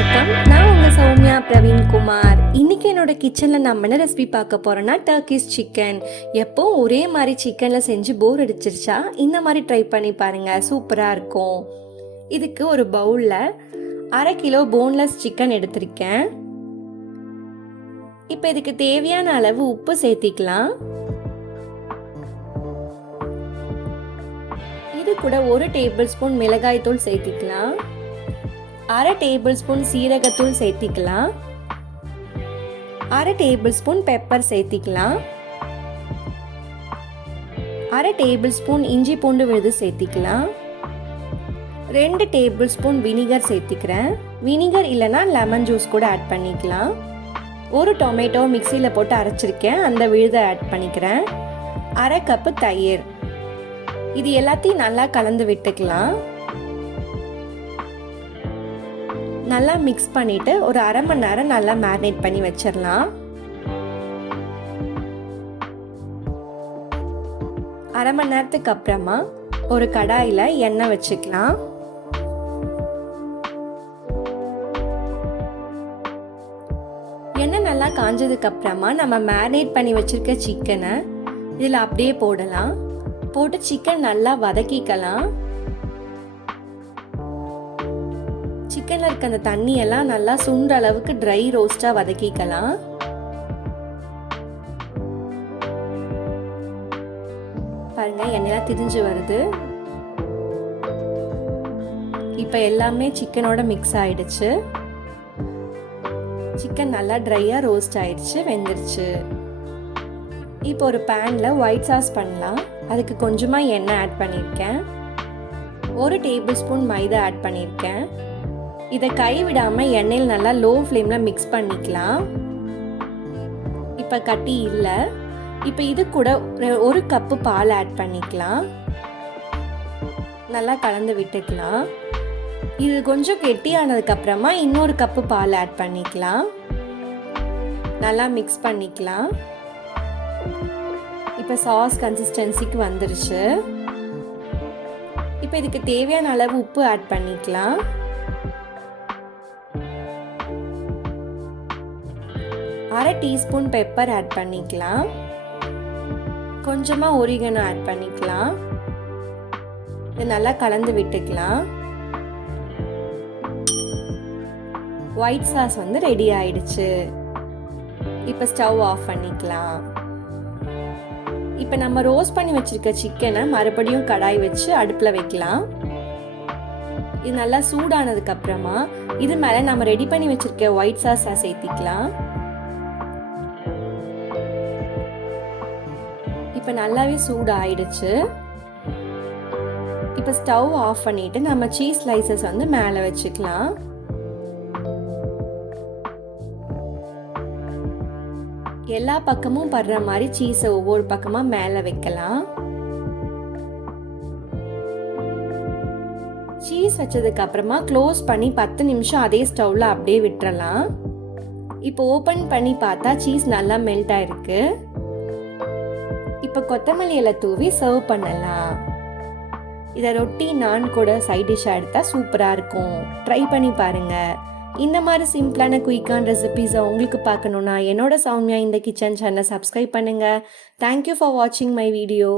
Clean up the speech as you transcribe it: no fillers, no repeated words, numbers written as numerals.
வணக்கம், நான் உங்கள் சௌமியா பிரவீன்குமார். இன்றைக்கி என்னோட கிச்சனில் நம்ம என்ன ரெசிபி பார்க்க போகிறோன்னா டர்க்கிஷ் சிக்கன். எப்போவும் ஒரே மாதிரி சிக்கனில் செஞ்சு போர் அடிச்சிருச்சா இந்த மாதிரி ட்ரை பண்ணி பாருங்கள், சூப்பராக இருக்கும். இதுக்கு ஒரு பவுலில் 1/2 கிலோ போன்லெஸ் சிக்கன் எடுத்திருக்கேன். இப்போ இதுக்கு தேவையான அளவு உப்பு சேர்த்திக்கலாம். இது கூட 1 டேபிள் ஸ்பூன் மிளகாய் தூள் சேர்த்திக்கலாம். 1/2 டேபிள் ஸ்பூன் சீரகத்தூள் சேர்த்திக்கலாம். 1/2 டேபிள் ஸ்பூன் பெப்பர் சேர்த்திக்கலாம். 1/2 டேபிள் ஸ்பூன் இஞ்சி பூண்டு விழுது சேர்த்திக்கலாம். 2 டேபிள் ஸ்பூன் வினிகர் சேர்த்திக்கிறேன். வினிகர் இல்லைன்னா லெமன் ஜூஸ் கூட ஆட் பண்ணிக்கலாம். 1 டொமேட்டோ மிக்சியில் போட்டு அரைச்சிருக்கேன், அந்த விழுதை ஆட் பண்ணிக்கிறேன். 1/2 கப்பு தயிர். இது எல்லாத்தையும் நல்லா கலந்து விட்டுக்கலாம். நல்லா மிக்ஸ் பண்ணிவிட்டு ஒரு 1/2 மணி நேரம் நல்லா மேரினேட் பண்ணி வச்சிடலாம். 1/2 மணி நேரத்துக்கு அப்புறமா ஒரு கடாயில் எண்ணெய் வச்சுக்கலாம். எண்ணெய் நல்லா காஞ்சதுக்கு அப்புறமா நம்ம மேரினேட் பண்ணி வச்சிருக்க சிக்கனை இதில் அப்படியே போடலாம். போட்டு சிக்கன் நல்லா வதக்கிக்கலாம். சிக்கனில் இருக்க அந்த தண்ணியெல்லாம் நல்லா சுண்டுற அளவுக்கு ட்ரை ரோஸ்டாக வதக்கிக்கலாம். பாருங்க, எண்ணெயெல்லாம் திரிஞ்சு வருது. இப்போ எல்லாமே சிக்கனோட மிக்ஸ் ஆயிடுச்சு. சிக்கன் நல்லா ட்ரையாக ரோஸ்ட் ஆயிடுச்சு, வெந்துருச்சு. இப்போ ஒரு பேனில் ஒயிட் சாஸ் பண்ணலாம். அதுக்கு கொஞ்சமாக எண்ணெய் ஆட் பண்ணியிருக்கேன். 1 டேபிள் ஸ்பூன் மைதா ஆட் பண்ணியிருக்கேன். இதை கைவிடாமல் எண்ணெயில் நல்லா லோ ஃப்ளேமில் மிக்ஸ் பண்ணிக்கலாம். இப்போ கட்டி இல்லை. இப்போ இது கூட 1 கப்பு பால் ஆட் பண்ணிக்கலாம். நல்லா கலந்து விட்டுக்கலாம். இது கொஞ்சம் கெட்டியானதுக்கப்புறமா இன்னொரு கப்பு பால் ஆட் பண்ணிக்கலாம். நல்லா மிக்ஸ் பண்ணிக்கலாம். இப்போ சாஸ் கன்சிஸ்டன்சிக்கு வந்துருச்சு. இப்போ இதுக்கு தேவையான அளவு உப்பு ஆட் பண்ணிக்கலாம். 1/2 டீஸ்பூன் பெப்பர் ஆட் பண்ணிக்கலாம். கொஞ்சமாக ஒரிகனோ ஆட் பண்ணிக்கலாம். இது நல்லா கலந்து விட்டுக்கலாம். ஒயிட் சாஸ் வந்து ரெடி ஆயிடுச்சு. இப்போ ஸ்டவ் ஆஃப் பண்ணிக்கலாம். இப்போ நம்ம ரோஸ்ட் பண்ணி வச்சிருக்க சிக்கனை மறுபடியும் கடாய் வச்சு அடுப்பில் வைக்கலாம். இது நல்லா சூடானதுக்கு அப்புறமா இது மேலே நம்ம ரெடி பண்ணி வச்சிருக்க ஒயிட் சாஸை சேர்த்திக்கலாம். இப்போ நல்லாவே சூடு ஆயிடுச்சு. இப்போ ஸ்டவ் ஆஃப் பண்ணிட்டு நம்ம சீஸ் ஸ்லைசஸ் வந்து மேலே வச்சுக்கலாம். எல்லா பக்கமும் படுற மாதிரி சீஸை ஒவ்வொரு பக்கமாக மேலே வைக்கலாம். சீஸ் வச்சதுக்கு அப்புறமா க்ளோஸ் பண்ணி 10 நிமிஷம் அதே ஸ்டவ்ல அப்படியே விட்டுறலாம். இப்போ ஓப்பன் பண்ணி பார்த்தா சீஸ் நல்லா மெல்ட் ஆயிருக்கு. இப்போ கொத்தமல்லி இலை தூவி சர்வ் பண்ணலாம். இதை ரொட்டி நான் கூட சைட் டிஷ்ஷாக எடுத்தால் சூப்பராக இருக்கும். ட்ரை பண்ணி பாருங்கள். இந்த மாதிரி சிம்பிளான குயிக்கான ரெசிபீஸை உங்களுக்கு பார்க்கணுன்னா என்னோட சௌமியா இந்த கிச்சன் சேனலை சப்ஸ்கிரைப் பண்ணுங்கள். தேங்க்யூ ஃபார் வாட்சிங் மை வீடியோ.